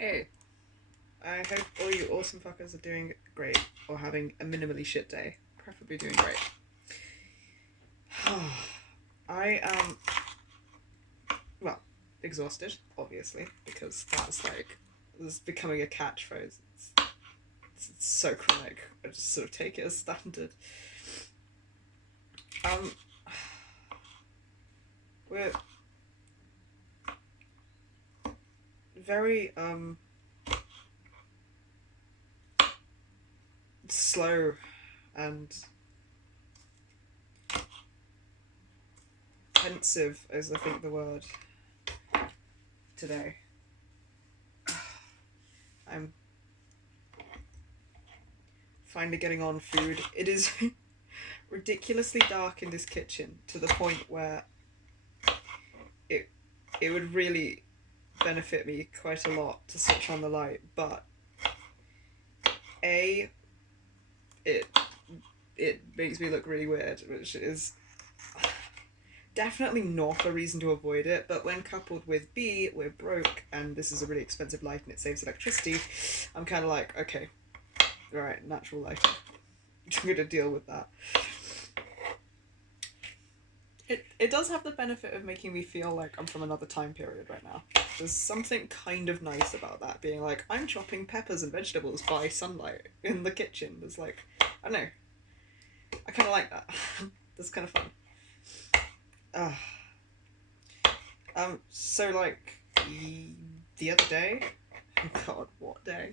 Hey, I hope all you awesome fuckers are doing great or having a minimally shit day. Preferably doing great. I am, well, exhausted, obviously, because that's like, this is becoming a catchphrase. It's so chronic. I just sort of take it as standard. Um, we're very, slow and pensive is I think the word today. I'm finally getting on food. It is ridiculously dark in this kitchen to the point where it would really benefit me quite a lot to switch on the light, but A, it makes me look really weird, which is definitely not a reason to avoid it, but when coupled with B, we're broke and this is a really expensive light and it saves electricity, I'm kind of like, okay, alright, natural lighting. I'm gonna deal with that. It does have the benefit of making me feel like I'm from another time period right now. There's something kind of nice about that, being like, I'm chopping peppers and vegetables by sunlight in the kitchen. There's like, I don't know. I kind of like that. That's kind of fun. So like, the other day, oh god, what day?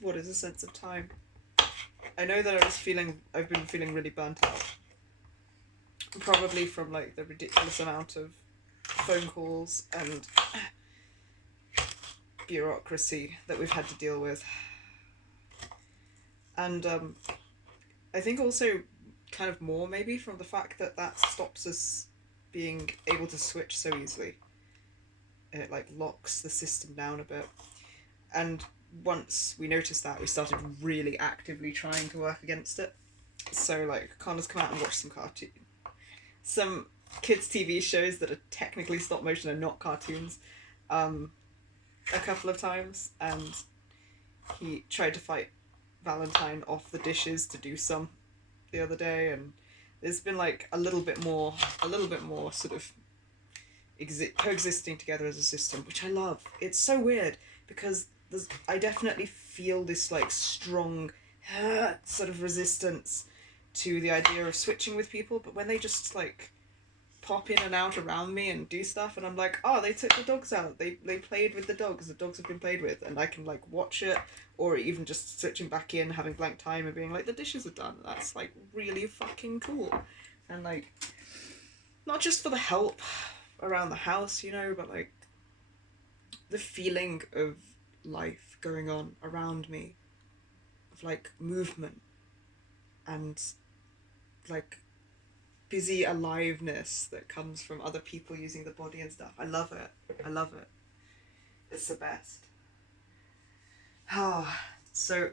What is a sense of time? I know that I've been feeling really burnt out. Probably from like the ridiculous amount of phone calls and bureaucracy that we've had to deal with. And I think also kind of more maybe from the fact that stops us being able to switch so easily. It like locks the system down a bit. And once we noticed that, we started really actively trying to work against it. So like Connor's come out and watched some kids TV shows that are technically stop motion and not cartoons, a couple of times, and he tried to fight Valentine off the dishes to do some the other day, and there's been like a little bit more sort of coexisting together as a system, which I love. It's so weird because I definitely feel this like strong sort of resistance to the idea of switching with people, but when they just like pop in and out around me and do stuff, and I'm like, oh, they took the dogs out, they played with the dogs have been played with, and I can like watch it, or even just switching back in, having blank time and being like, the dishes are done. That's like really fucking cool. And like, not just for the help around the house, you know, but like the feeling of life going on around me, of like movement and like busy aliveness that comes from other people using the body and stuff. I love it. It's the best. So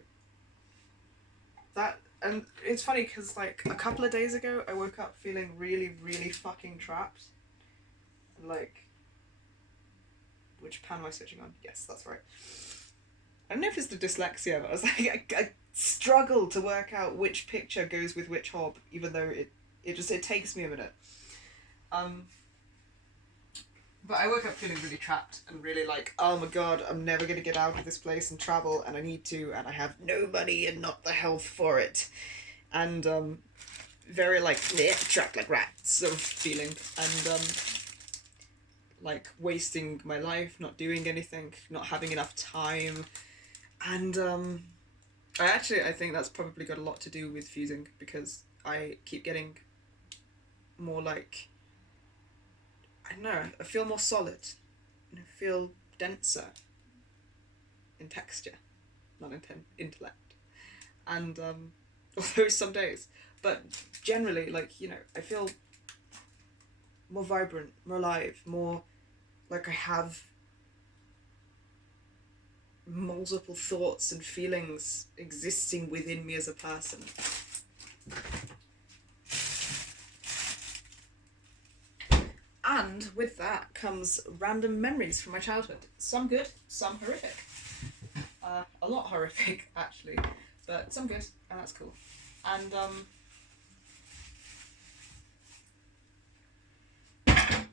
that, and it's funny because like a couple of days ago I woke up feeling really, really fucking trapped. Like, which pan am I switching on? Yes, that's right. I don't know if it's the dyslexia, but I was like, I struggle to work out which picture goes with which hob, even though it takes me a minute. But I woke up feeling really trapped and really like, oh my god, I'm never going to get out of this place and travel, and I need to, and I have no money and not the health for it. And very like, trapped like rats sort of feeling. And like wasting my life, not doing anything, not having enough time. And I think that's probably got a lot to do with fusing, because I keep getting more like, I don't know, I feel more solid. I feel denser in texture, not in intellect. And although some days, but generally, like, you know, I feel more vibrant, more alive, more like I have multiple thoughts and feelings existing within me as a person. And with that comes random memories from my childhood. Some good, some horrific. A lot horrific, actually, but some good, and that's cool. And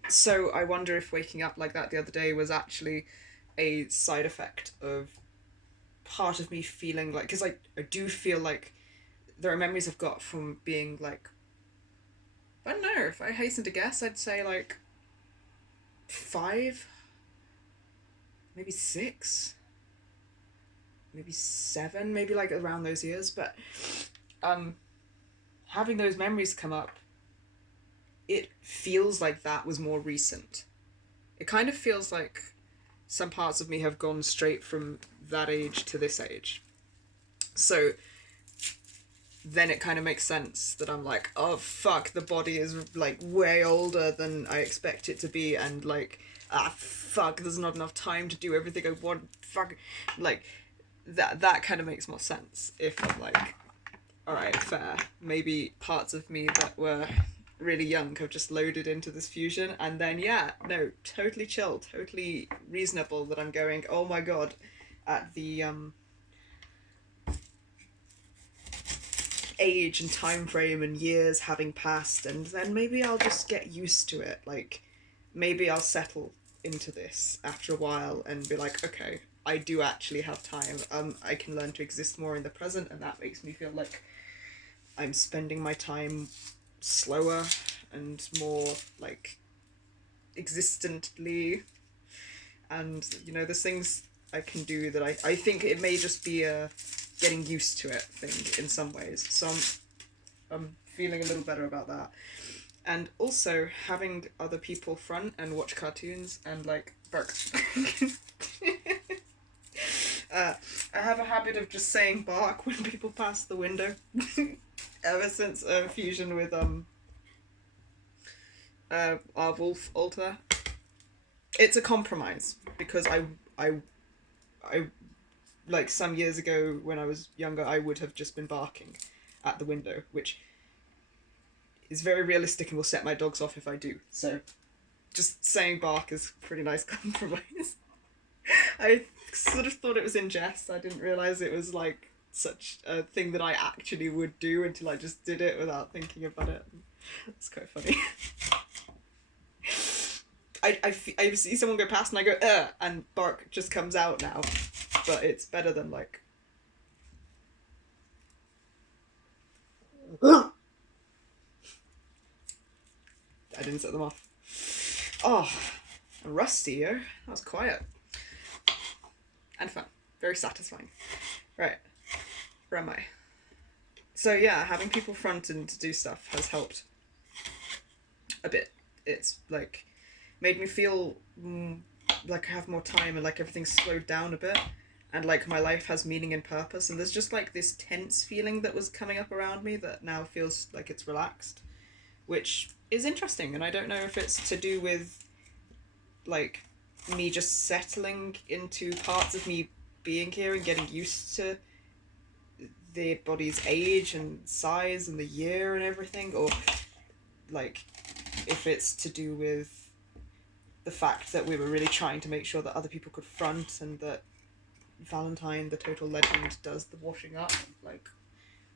so I wonder if waking up like that the other day was actually a side effect of part of me feeling like, because I do feel like there are memories I've got from being like, I don't know, if I hasten to guess, I'd say like 5, maybe 6, maybe 7, maybe like around those years. But having those memories come up, it feels like that was more recent. It kind of feels like some parts of me have gone straight from that age to this age. So then it kind of makes sense that I'm like, oh fuck, the body is like way older than I expect it to be, and like, fuck, there's not enough time to do everything I want. Fuck, like that kind of makes more sense if I'm like, all right, fair. Maybe parts of me that were really young have just loaded into this fusion, and then yeah, no, totally chill, totally reasonable that I'm going, oh my god, at the age and time frame and years having passed, and then maybe I'll just get used to it. Like maybe I'll settle into this after a while and be like, okay, I do actually have time. I can learn to exist more in the present, and that makes me feel like I'm spending my time slower and more like existently, and you know, there's things I can do that I think it may just be a getting used to it thing in some ways. So I'm feeling a little better about that. And also having other people front and watch cartoons and like bark. I have a habit of just saying bark when people pass the window. Ever since fusion with our wolf altar. It's a compromise because I like some years ago when I was younger, I would have just been barking at the window, which is very realistic and will set my dogs off if I do. So just saying bark is a pretty nice compromise. I sort of thought it was in jest. I didn't realise it was like such a thing that I actually would do until I just did it without thinking about it. It's quite funny. I see someone go past and I go, and bark just comes out now. But it's better than like... I didn't set them off. Oh, I'm rusty, yo. That was quiet. And fun. Very satisfying. Right. Where am I? So yeah, having people front and to do stuff has helped a bit. It's like made me feel like I have more time and like everything's slowed down a bit, and like my life has meaning and purpose, and there's just like this tense feeling that was coming up around me that now feels like it's relaxed, which is interesting. And I don't know if it's to do with like me just settling into parts of me being here and getting used to the body's age and size and the year and everything, or like if it's to do with the fact that we were really trying to make sure that other people could front, and that Valentine, the total legend, does the washing up like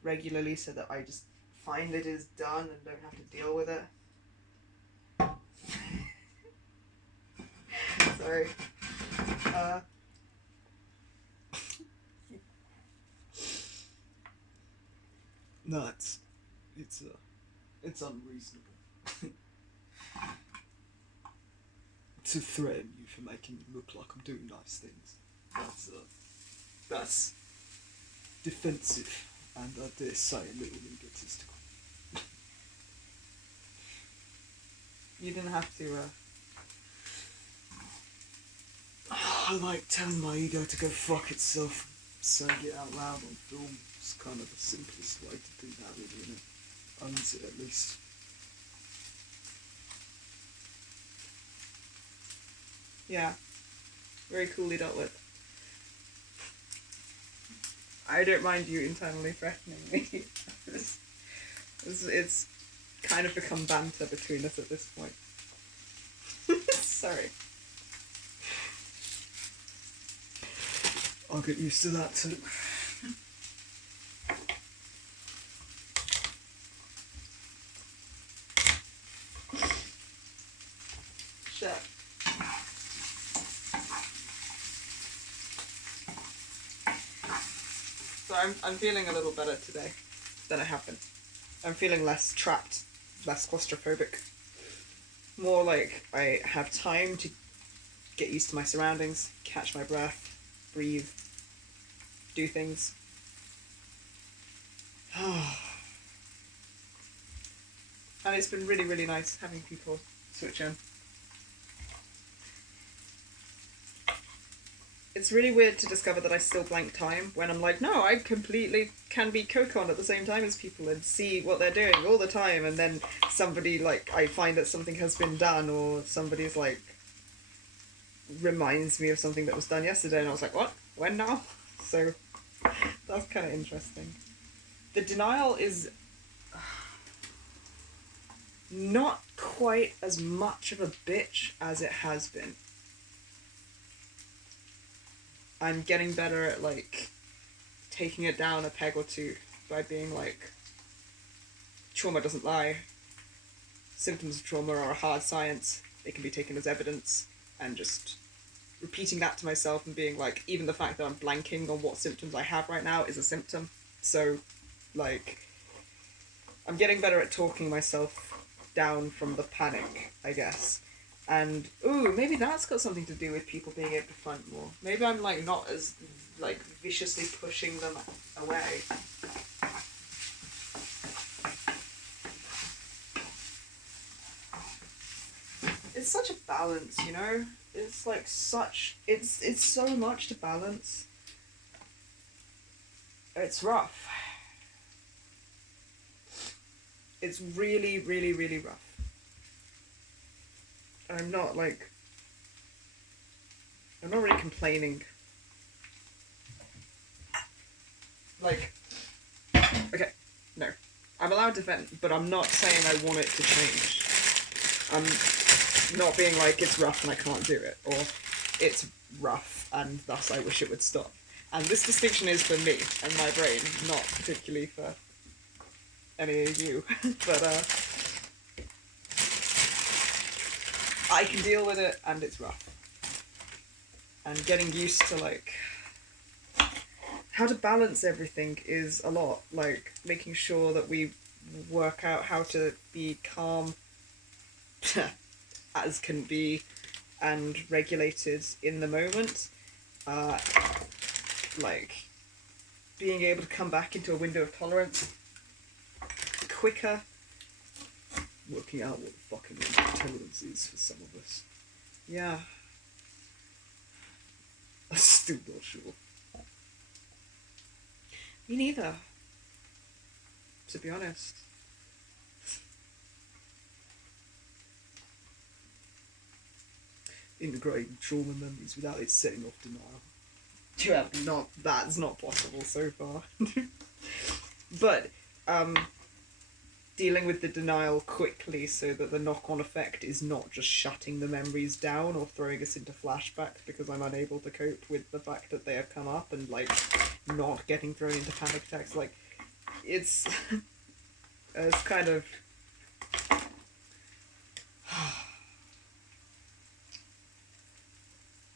regularly so that I just find it is done and don't have to deal with it. Sorry. No, it's unreasonable to threaten you for making it look like I'm doing nice things. That's defensive, and I dare say a little egotistical. You didn't have to. I like telling my ego to go fuck itself, saying it out loud on film. It's kind of the simplest way to do that, really, isn't it? Owns it at least. Yeah, very coolly dealt with. I don't mind you internally threatening me. It's kind of become banter between us at this point. Sorry. I'll get used to that too. Shit. So I'm feeling a little better today than I have been. I'm feeling less trapped, less claustrophobic. More like I have time to get used to my surroundings, catch my breath, breathe, do things. And it's been really, really nice having people switch in. It's really weird to discover that I still blank time when I'm like, no, I completely can be Kokon at the same time as people and see what they're doing all the time, and then somebody, like, I find that something has been done, or somebody's, like, reminds me of something that was done yesterday, and I was like, what? When now? So, that's kind of interesting. The denial is not quite as much of a bitch as it has been. I'm getting better at, like, taking it down a peg or two by being like, trauma doesn't lie. Symptoms of trauma are a hard science. They can be taken as evidence, and just repeating that to myself and being like, even the fact that I'm blanking on what symptoms I have right now is a symptom. So, like, I'm getting better at talking myself down from the panic, I guess. And, ooh, maybe that's got something to do with people being able to front more. Maybe I'm, like, not as, like, viciously pushing them away. It's such a balance, you know? It's, like, it's so much to balance. It's rough. It's really, really, really rough. I'm not really complaining. Like, okay, no. I'm allowed to vent, but I'm not saying I want it to change. I'm not being like, it's rough and I can't do it, or it's rough and thus I wish it would stop. And this distinction is for me and my brain, not particularly for any of you. But, I can deal with it, and it's rough. And getting used to, like, how to balance everything is a lot. Like, making sure that we work out how to be calm as can be and regulated in the moment. Like, being able to come back into a window of tolerance quicker. Working out what the fucking tolerance is for some of us. Yeah. I'm still not sure. Me neither. To be honest. Integrating trauma memories without it setting off denial. Yeah, that's not possible so far. But, dealing with the denial quickly so that the knock-on effect is not just shutting the memories down or throwing us into flashbacks because I'm unable to cope with the fact that they have come up, and, like, not getting thrown into panic attacks. Like, it's it's kind of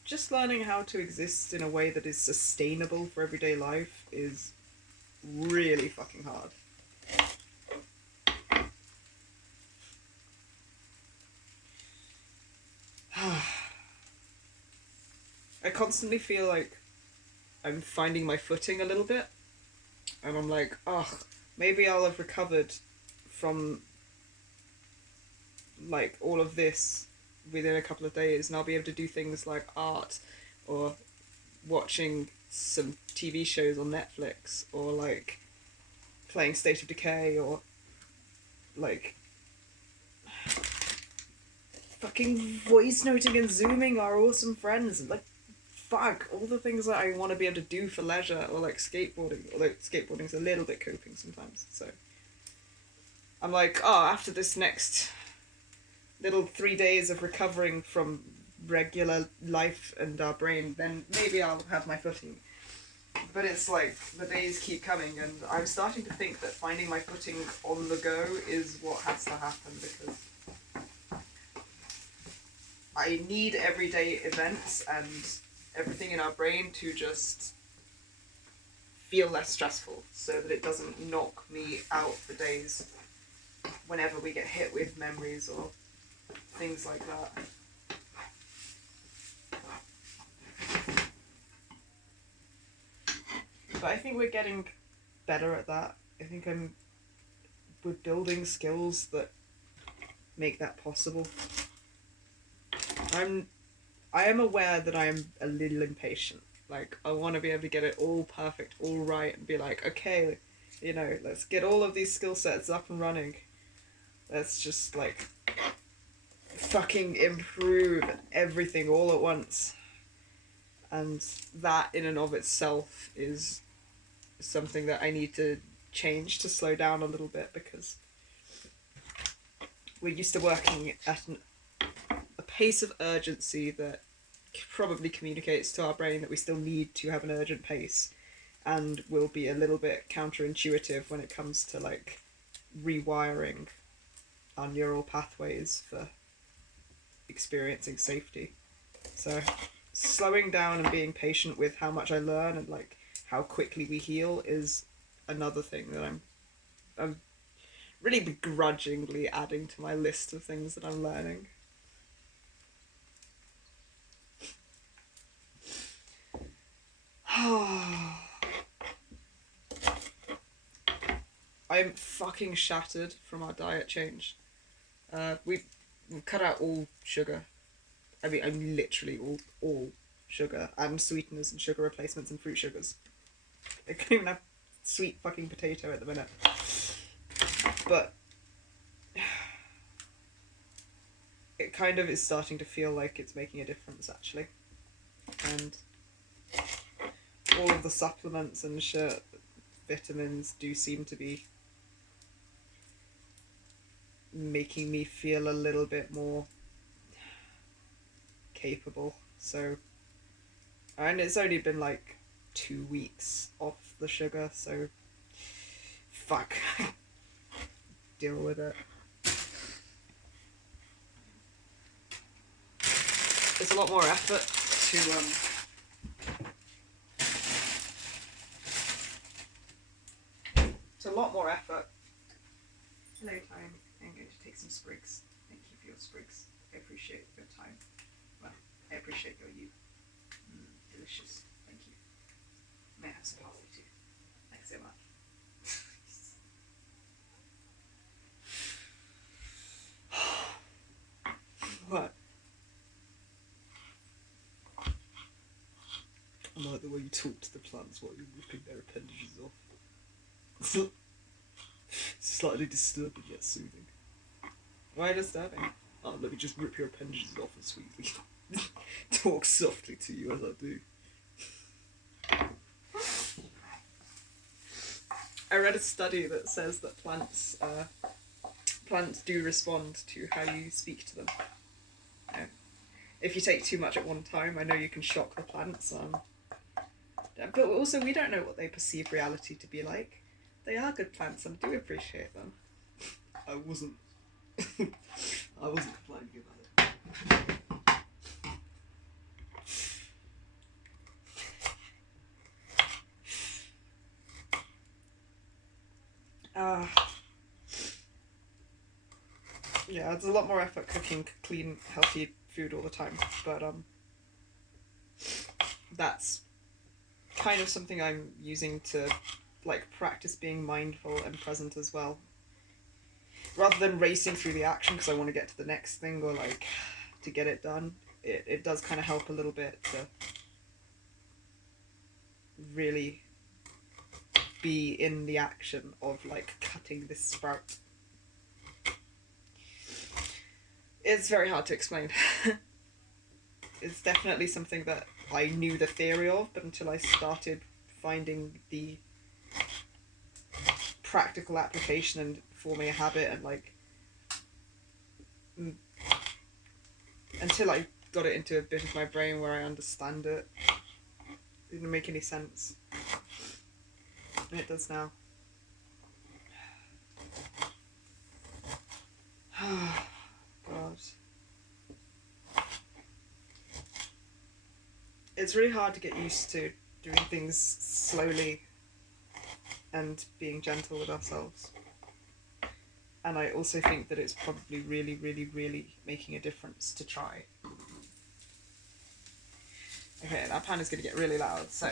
just learning how to exist in a way that is sustainable for everyday life is really fucking hard. I constantly feel like I'm finding my footing a little bit, and I'm like, maybe I'll have recovered from, like, all of this within a couple of days, and I'll be able to do things like art, or watching some TV shows on Netflix, or, like, playing State of Decay, or, like, fucking voice noting and zooming our awesome friends, and, like, fuck, all the things that I want to be able to do for leisure, or, like, skateboarding, although skateboarding's a little bit coping sometimes, so I'm like, after this next little 3 days of recovering from regular life and our brain, then maybe I'll have my footing. But it's like the days keep coming, and I'm starting to think that finding my footing on the go is what has to happen, because I need everyday events and everything in our brain to just feel less stressful, so that it doesn't knock me out for days whenever we get hit with memories or things like that. But I think we're getting better at that. I think we're building skills that make that possible. I am aware that I'm a little impatient. Like, I want to be able to get it all perfect, all right, and be like, okay, you know, let's get all of these skill sets up and running. Let's just, like, fucking improve everything all at once. And that in and of itself is something that I need to change to slow down a little bit, because we're used to working at a pace of urgency that probably communicates to our brain that we still need to have an urgent pace, and will be a little bit counterintuitive when it comes to like rewiring our neural pathways for experiencing safety. So slowing down and being patient with how much I learn and like how quickly we heal is another thing that I'm really begrudgingly adding to my list of things that I'm learning. I'm fucking shattered from our diet change. We've cut out all sugar. I mean, I'm literally all sugar and sweeteners and sugar replacements and fruit sugars. I can't even have sweet fucking potato at the minute. But it kind of is starting to feel like it's making a difference, actually. And all of the supplements and shit, vitamins, do seem to be making me feel a little bit more capable. So, and it's only been like 2 weeks off the sugar, so fuck. Deal with it. It's a lot more effort it's a lot more effort. Hello, time. I'm going to take some sprigs. Thank you for your sprigs. I appreciate your time. Well, I appreciate your you. Delicious. Thank you. May I have some parsley too? Thanks so much. What? I like the way you talk to the plants while you're ripping their appendages off. Slightly disturbing yet soothing. Why disturbing? Oh, let me just rip your appendages off and sweetly talk softly to you as I do. I read a study that says that plants do respond to how you speak to them. If you take too much at one time, I know you can shock the plants. But also, we don't know what they perceive reality to be like. They are good plants, and I do appreciate them. I wasn't complaining about it. Yeah, it's a lot more effort cooking clean, healthy food all the time, but that's kind of something I'm using to like practice being mindful and present as well. Rather than racing through the action because I want to get to the next thing or like to get it done, it does kind of help a little bit to really be in the action of like cutting this sprout. It's very hard to explain. It's definitely something that I knew the theory of, but until I started finding the practical application and forming a habit and like until I got it into a bit of my brain where I understand it. It didn't make any sense. And it does now. God. It's really hard to get used to doing things slowly and being gentle with ourselves. And I also think that it's probably really, really, really making a difference to try. Okay, that pan is going to get really loud, so